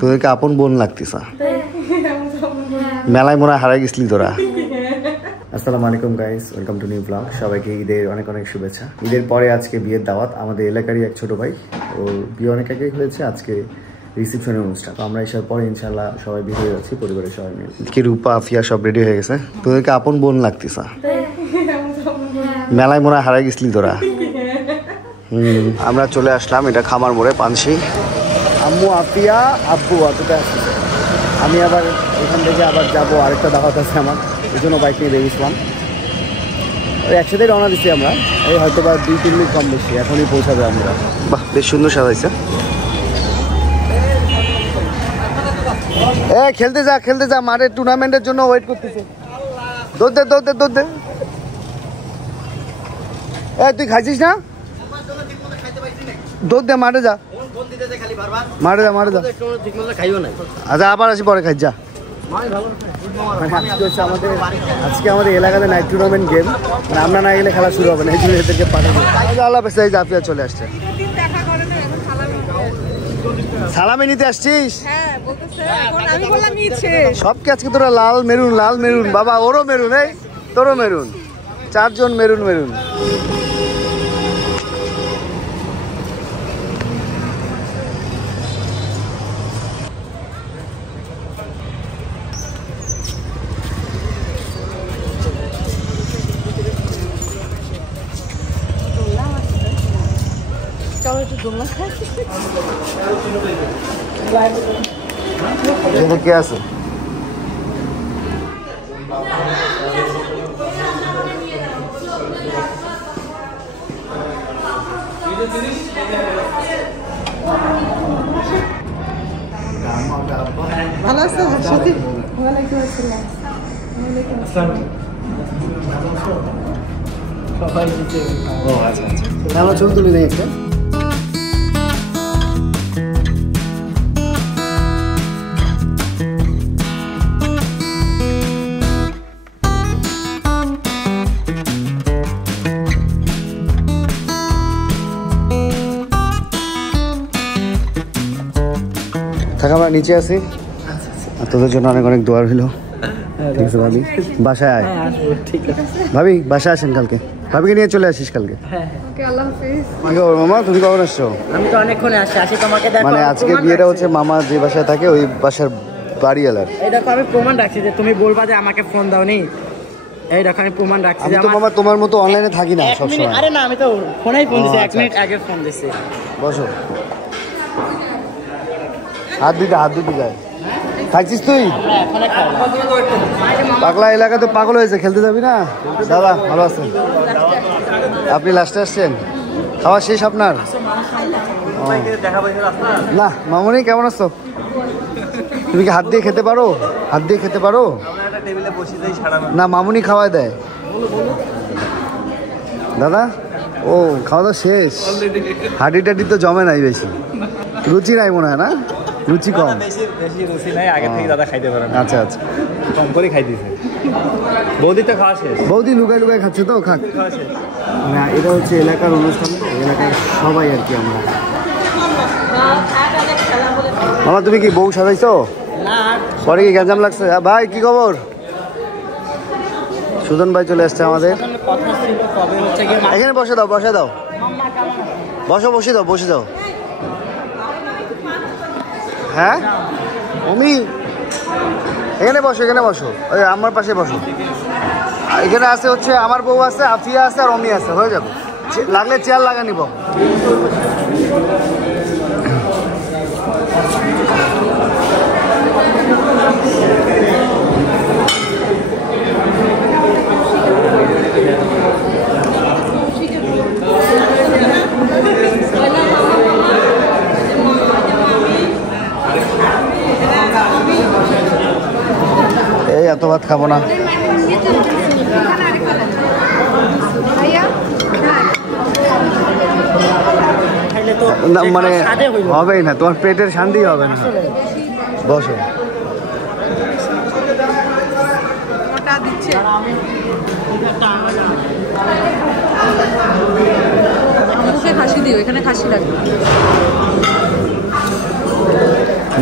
তোদেরকে আপন বোন লাগতেছে। মেলায় মনে হারাই গেছিলি তোরা। আসসালামু আলাইকুম guys, welcome to new blog. সবাইকে ঈদের অনেক অনেক শুভেচ্ছা। ঈদের পরে আজকে বিয়ের দাওয়াত। আমাদের এলাকারই এক ছোট ভাই, ওর বিয়ে অনেক আগেই হয়েছে। আজকে রিসেপশনের অনুষ্ঠান, তো আমরা এসার পরে ইনশাল্লাহ সবাই বিয়ে হয়ে যাচ্ছি পরিবারের সবাই মিলে। কি রূপা আফিয়া সব রেডি হয়ে গেছে। তোদেরকে আপন বোন লাগতেছে। মেলায় মনে হারাই গেছিলি তোরা। আমরা চলে আসলাম, এটা খামার মোড়ে পানসি। আম্মু আফিয়া আব্বু অতটা আসছে। আমি আবার এখান থেকে আবার যাবো, আরেকটা দাওয়াত আছে আমার, এই জন্য বাইক নিয়ে বেরিয়েছিলাম। ওই একসাথেই রওনা দিচ্ছি আমরা, এই হয়তো বা 2-3 মিনিট কম বেশি, এখনই পৌঁছাবে আমরা। বাহ, বেশ সুন্দর সাজাইছে। খেলতে যা মাঠে, টুর্নামেন্টের জন্য ওয়েট করতেছে। দৌড় দে। তুই খাইছিস না? দৌড় দে, মাঠে যা। আচ্ছা, আবার আসি পরে খাই যা। আজকে আমাদের এলাকাতে নাইট টুর্নামেন্ট গেম, মানে আমরা না গেলে খেলা শুরু হবে না, এই জন্য এদেরকে পাঠাবো। আল্লাহ হাফেজ। এই যে আফিয়া চলে আসছে। সালামি নিতে আসছিস? সব কি আজকে তোরা লাল মেরুন বাবা? ওরও মেরুন, এই তোরও মেরুন, 4 জন মেরুন। কে আছে? ভালো আছে? ওয়ালাইকুম আসসালাম। সবাই নিচে। ও আচ্ছা। আমার ছবি তুলে নেই একটা। আমরা নিচে আছি, আর তোদের জন্য অনেক অনেক দোয়া রইল। ঠিক আছে ভাবি, বাসায় আয়। ভাবি বাসায় আসেন কালকে, ভাবিকে নিয়ে চলে আসিস কালকে। মামা তুমি কখন আসছো? আমি তো অনেকক্ষণে আসি তোমাকে দেখো। মানে আজকে বিয়েটা হচ্ছে মামা যে বাসায় থাকে ওই বাসার বাড়িওয়ালার। এই দেখো আমি প্রমাণ রাখছি যে তুমি বলবা যে আমাকে ফোন দাওনি। এই দেখো আমি প্রমাণ রাখছি যে আমি তো মামা তোমার মতো অনলাইনে থাকি না সব সময়। আরে না, আমি তো ফোনেই ফোন দিছি, 1 মিনিট আগে ফোন দিছি। বসো, হাত দিতে যায়। খাইছিস তুই? পাগলা এলাকা তো পাগল হয়েছে, খেলতে যাবি না? দাদা ভালো আছেন? আপনি লাস্টে আসছেন, খাওয়া শেষ আপনার? না মামুনি কেমন আছো? তুমি কি হাত দিয়ে খেতে পারো? না মামুনি খাওয়াই দেয়। দাদা ও খাওয়া দাওয়া শেষ? হাডি টাডি তো জমে নাই বেশি, রুচি নাই মনে হয় না? রুচি কম, বেশি রুচি নাই আগে থেকে দাদা খাইতে পারে না। আচ্ছা কম করে খাই দিয়েছে। বৌদি তো খাওয়া শেষ, বৌদি লুকাই খাচ্ছে তো খাক না। এটা হচ্ছে এলাকার অনুষ্ঠান, এলাকার সবাই আর কি। আমরা মামা তুমি কি বউ সাজাইছো? পরে কি গ্যাঞ্জাম লাগছে? ভাই কি খবর? সুজন ভাই চলে আসছে আমাদের। এখানে বসে দাও। বসে দাও। হ্যাঁ অমি, এখানে বসো। ওই আমার পাশে বসো। এখানে আছে হচ্ছে আমার বউ আছে, আফিয়া আছে আর অমি আছে, হয়ে যাবে। লাগলে চেয়ার লাগা নিব। এত ভাত খাবো না। মানে হবেই না, তোমার পেটের শান্তি হবে না। বসো। খাসি দিও, এখানে খাসি লাগবে।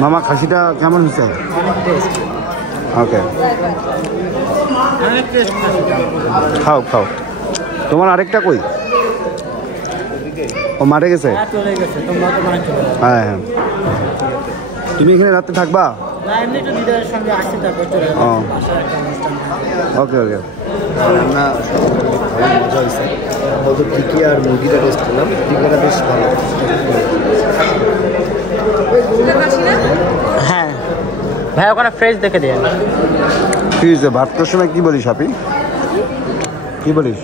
মামা খাসিটা কেমন হয়েছে? ওকে, খাও খাও। তোমার আরেকটা কই? ও মারে গেছে? হ্যাঁ হ্যাঁ। তুমি এখানে রাতে থাকবা? ও ওকে ওকে। আমরা মজা হয়েছে। ওদের টিকি আর মুরগিটা টেস্ট করলাম, টিকিটা বেশ ভালো। হ্যাঁ ভাই, ওখানে ফ্রেশ দেখে দেন। কি হয়েছে? ভাতটার সময় কি বলিস আপনি? কি বলিস?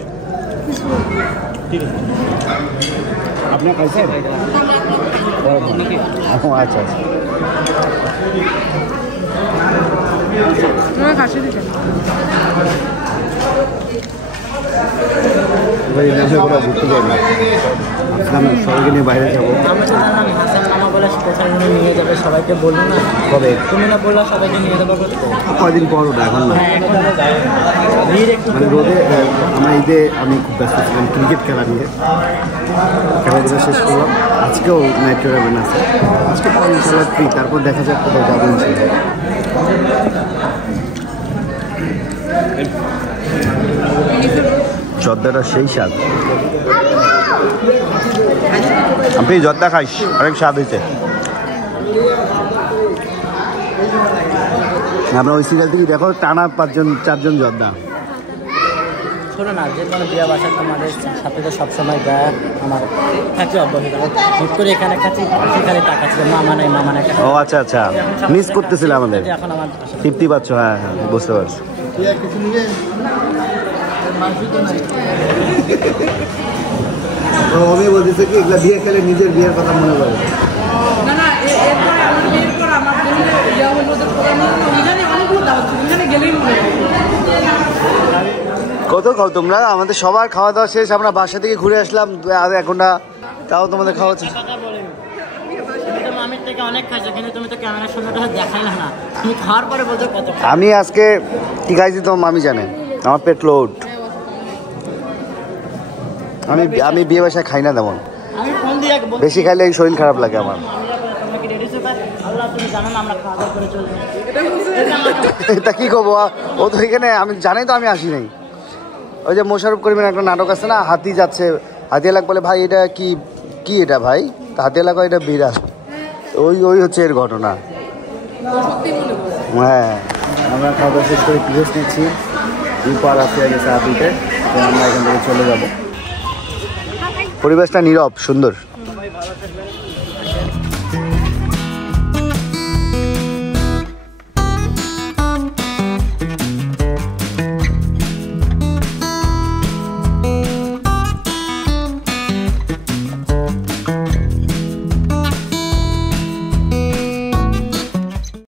আপনার খাইছেন? আচ্ছা আচ্ছা। ঘুরতে যাবো, সবাইকে নিয়ে বাইরে যাবো। নিয়ে যাবে সবাইকে, বললো না কবে? তুমি না বললো সবাইকে নিয়ে যাবো। কয়দিন পর ওটা, এখন না। মানে রোদে আমার ঈদে আমি খুব ব্যস্ত ছিলাম ক্রিকেট খেলা নিয়ে, খেলাধুলা শেষ করলাম। আজকেও নাইট টুর্নামেন্ট আছে, আজকে ইনশাল্লাহ ফ্রি। তারপর দেখা যাক কোথাও যাবো ইনশাল্লাহ। জর্দাটা সেই স্বাদ। আপনি জর্দা খাইস, অনেক স্বাদ হয়েছে। আমরা ওই সিরিয়াল থেকে দেখো টানা 4জন জর্দা। শোনো না, যে কোনো বিয়ে বাসা তোমাদের সাথে তো সবসময় যায়, আমার খাচ্ছি অভ্যাস। হুট করে এখানে খাচ্ছি, সেখানে টাকা ছিল মামা নাই মামা নাই। ও আচ্ছা আচ্ছা, মিস করতেছিল আমাদের। এখন আমার তৃপ্তি পাচ্ছ? হ্যাঁ হ্যাঁ, বুঝতে পারছি। আমি বলতেছে কি এগুলা বিয়ে খেলে নিজের বিয়ের কথা মনে করে। কত খাও তোমরা? আমাদের সবার খাওয়া দাওয়া শেষ, আমরা বাসা থেকে ঘুরে আসলাম 1 ঘন্টা, তাও তোমাদের খাওয়া হচ্ছে। মামির থেকে অনেক খাইছো, কিন্তু তুমি তো ক্যামেরার সামনে দেখাইলা না। তুমি খাওয়ার পরে বলছো কত। আমি আজকে কি খাইছি তোমার মামি জানে, আমার পেট লোড। আমি বিয়ে বাসায় খাই না তেমন, আমি ফোন দিয়ে বেশি খাইলে শরীর খারাপ লাগে আমার। তা কি করবো, ও তো এখানে আমি জানাই তো আমি আসি নাই। ওই যে মোশাররফ করিমের একটা নাটক আছে না, হাতি যাচ্ছে, হাতি এলাক বলে ভাই এটা কি এটা ভাই, হাতি এলাকা এটা বিরাট। ওই হচ্ছে এর ঘটনা। হ্যাঁ, আমরা খাওয়া দাওয়া শেষ করে রেস্ট নিচ্ছি। দুপার আছে গেছে আপিতে, আমরা এখান থেকে চলে যাবো। পরিবেশটা নীরব, সুন্দর।